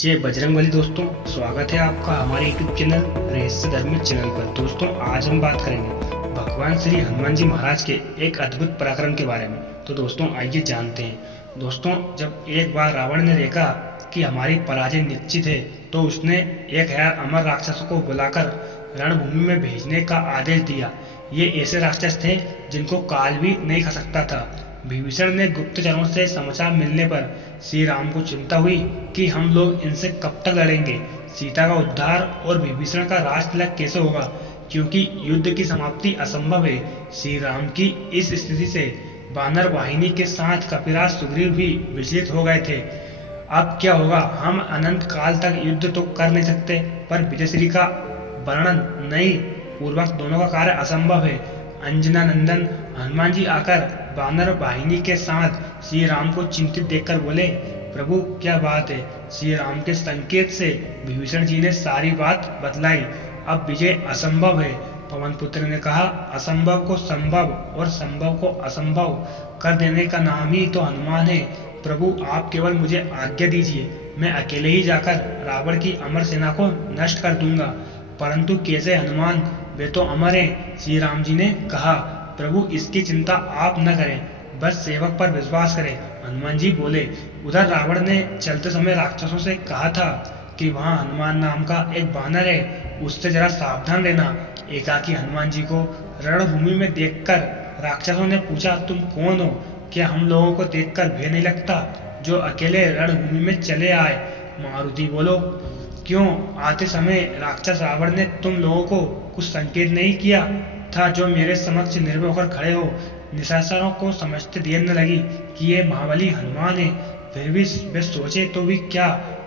जय बजरंगबली। दोस्तों, स्वागत है आपका हमारे यूट्यूब चैनल रहस्य धर्म चैनल पर। दोस्तों, आज हम बात करेंगे भगवान श्री हनुमान जी महाराज के एक अद्भुत पराक्रम के बारे में। तो दोस्तों, आइए जानते हैं। दोस्तों, जब एक बार रावण ने देखा कि हमारी पराजय निश्चित है, तो उसने 1000 अमर राक्षसों को बुलाकर रणभूमि में भेजने का आदेश दिया। ये ऐसे राक्षस थे जिनको काल भी नहीं खा सकता था। विभीषण ने गुप्तचरों से समाचार मिलने पर श्री राम को चिंता हुई कि हम लोग इनसे कब तक लड़ेंगे। सीता का उद्धार और विभीषण का राज तिलक कैसे होगा, क्योंकि युद्ध की समाप्ति असंभव है। श्री राम की इस स्थिति से वानर वाहिनी के साथ कपिराज सुग्रीव भी विचलित हो गए थे। अब क्या होगा? हम अनंत काल तक युद्ध तो कर नहीं सकते, पर विजयश्री का वर्णन नहीं पूर्वक दोनों का कार्य असंभव है। अंजना नंदन हनुमान जी आकर वानर वाहिनी के साथ श्री राम को चिंतित देखकर बोले, प्रभु क्या बात है? श्री राम के संकेत से विभीषण जी ने सारी बात बतलाई। अब विजय असंभव है। पवन पुत्र ने कहा, असंभव को संभव और संभव को असंभव कर देने का नाम ही तो हनुमान है। प्रभु, आप केवल मुझे आज्ञा दीजिए, मैं अकेले ही जाकर रावण की अमर सेना को नष्ट कर दूंगा। परंतु कैसे हनुमान? वे तो अमर हैं। श्री राम जी ने कहा, प्रभु इसकी चिंता आप न करें, बस सेवक पर विश्वास करें। हनुमान जी बोले। उधर रावण ने चलते समय राक्षसों से कहा था कि वहाँ हनुमान नाम का एक वानर है, उससे जरा सावधान रहना। एकाकी हनुमान जी को रणभूमि में देखकर राक्षसों ने पूछा, तुम कौन हो? क्या हम लोगों को देखकर भय नहीं लगता जो अकेले रणभूमि में चले आए? मारुति बोलो, क्यों? आते समय राक्षस रावण ने तुम लोगों को कुछ संकेत नहीं किया था जो मेरे समक्ष निर्भय होकर खड़े हो? निशाचरों को समझते देर न लगी कि ये महाबली हनुमान है। फिर भी वे सोचे तो भी क्या,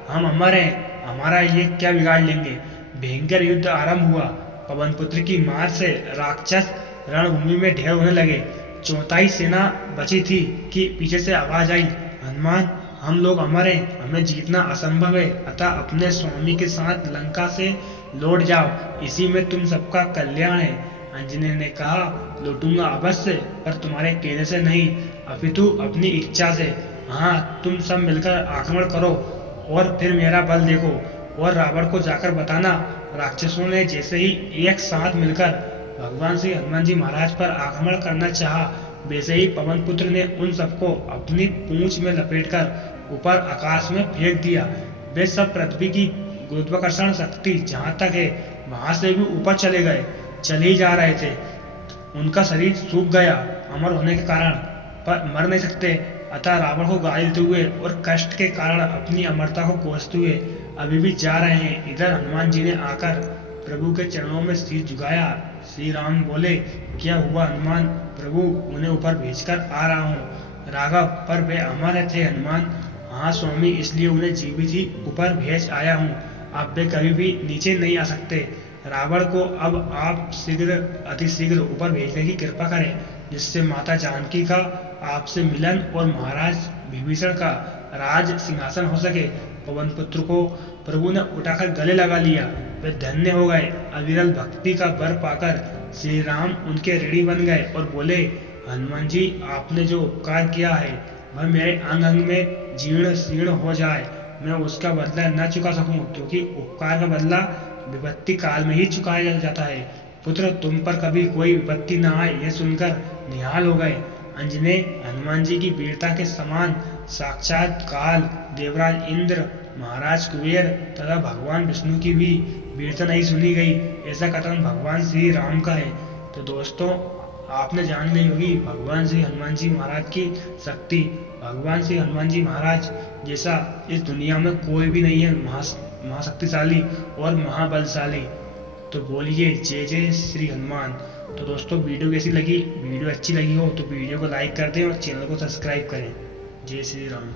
हम अमर हैं, हमारा ये क्या बिगाड़ लेंगे? भयंकर युद्ध आरंभ हुआ। पवन पुत्र की मार से राक्षस रणभूमि में ढेर होने लगे। चौथाई सेना बची थी कि पीछे से आवाज आई, हनुमान हम लोग अमर हैं, हमें जीतना असंभव है, अतः अपने स्वामी के साथ लंका से लौट जाओ, इसी में तुम सबका कल्याण है। अंजनी ने कहा, लौटूंगा अवश्य, पर तुम्हारे कहने से नहीं, अपितु अपनी इच्छा से। हाँ, तुम सब मिलकर आक्रमण करो और फिर मेरा बल देखो और रावण को जाकर बताना। राक्षसों ने जैसे ही एक साथ मिलकर भगवान श्री हनुमान जी महाराज पर आक्रमण करना चाहा, वैसे ही पवन पुत्र ने उन सबको अपनी पूंछ में लपेटकर ऊपर आकाश में फेंक दिया। वे सब पृथ्वी की गुरुत्वाकर्षण शक्ति जहाँ तक है वहां से भी ऊपर चले गए। चले ही जा रहे थे, उनका शरीर सूख गया अमर होने के कारण, पर मर नहीं सकते। अतः रावण को गाली देते हुए और कष्ट के कारण अपनी अमरता को कोसते हुए अभी भी जा रहे हैं। इधर हनुमान जी ने आकर प्रभु के चरणों में सिर झुकाया। श्री राम बोले, क्या हुआ हनुमान? प्रभु, उन्हें ऊपर भेजकर आ रहा हूँ। राघव, पर वे अमर थे हनुमान। हाँ स्वामी, इसलिए उन्हें जीवित ही ऊपर भेज आया हूँ। अब वे कभी भी नीचे नहीं आ सकते। रावण को अब आप अतिशीघ्र ऊपर भेजने की कृपा करें, जिससे माता जानकी का आपसे मिलन और महाराज विभीषण का राज सिंहासन हो सके। पवन पुत्र को प्रभु ने उठाकर गले लगा लिया। वे धन्य हो गए। अविरल भक्ति का वर पाकर श्री राम उनके ऋणी बन गए और बोले, हनुमान जी, आपने जो उपकार किया है वह मेरे अंग अंग में जीर्ण शीर्ण हो जाए, मैं उसका बदला न चुका सकूं, क्योंकि उपकार का बदला विपत्ति काल में ही चुकाया जाता है। पुत्र, तुम पर कभी कोई विपत्ति न आए, यह सुनकर निहाल हो गए। अंजने हनुमान जी की वीरता के समान साक्षात काल, देवराज इंद्र, महाराज कुबेर तथा भगवान विष्णु की भी वीरता नहीं सुनी गई, ऐसा कथन भगवान श्री राम का है। तो दोस्तों, आपने जान ली होगी भगवान श्री हनुमान जी महाराज की शक्ति। भगवान श्री हनुमान जी महाराज जैसा इस दुनिया में कोई भी नहीं है, महाशक्तिशाली और महाबलशाली। तो बोलिए जय जय श्री हनुमान। तो दोस्तों, वीडियो कैसी लगी? वीडियो अच्छी लगी हो तो वीडियो को लाइक कर दें और चैनल को सब्सक्राइब करें। जय श्री राम।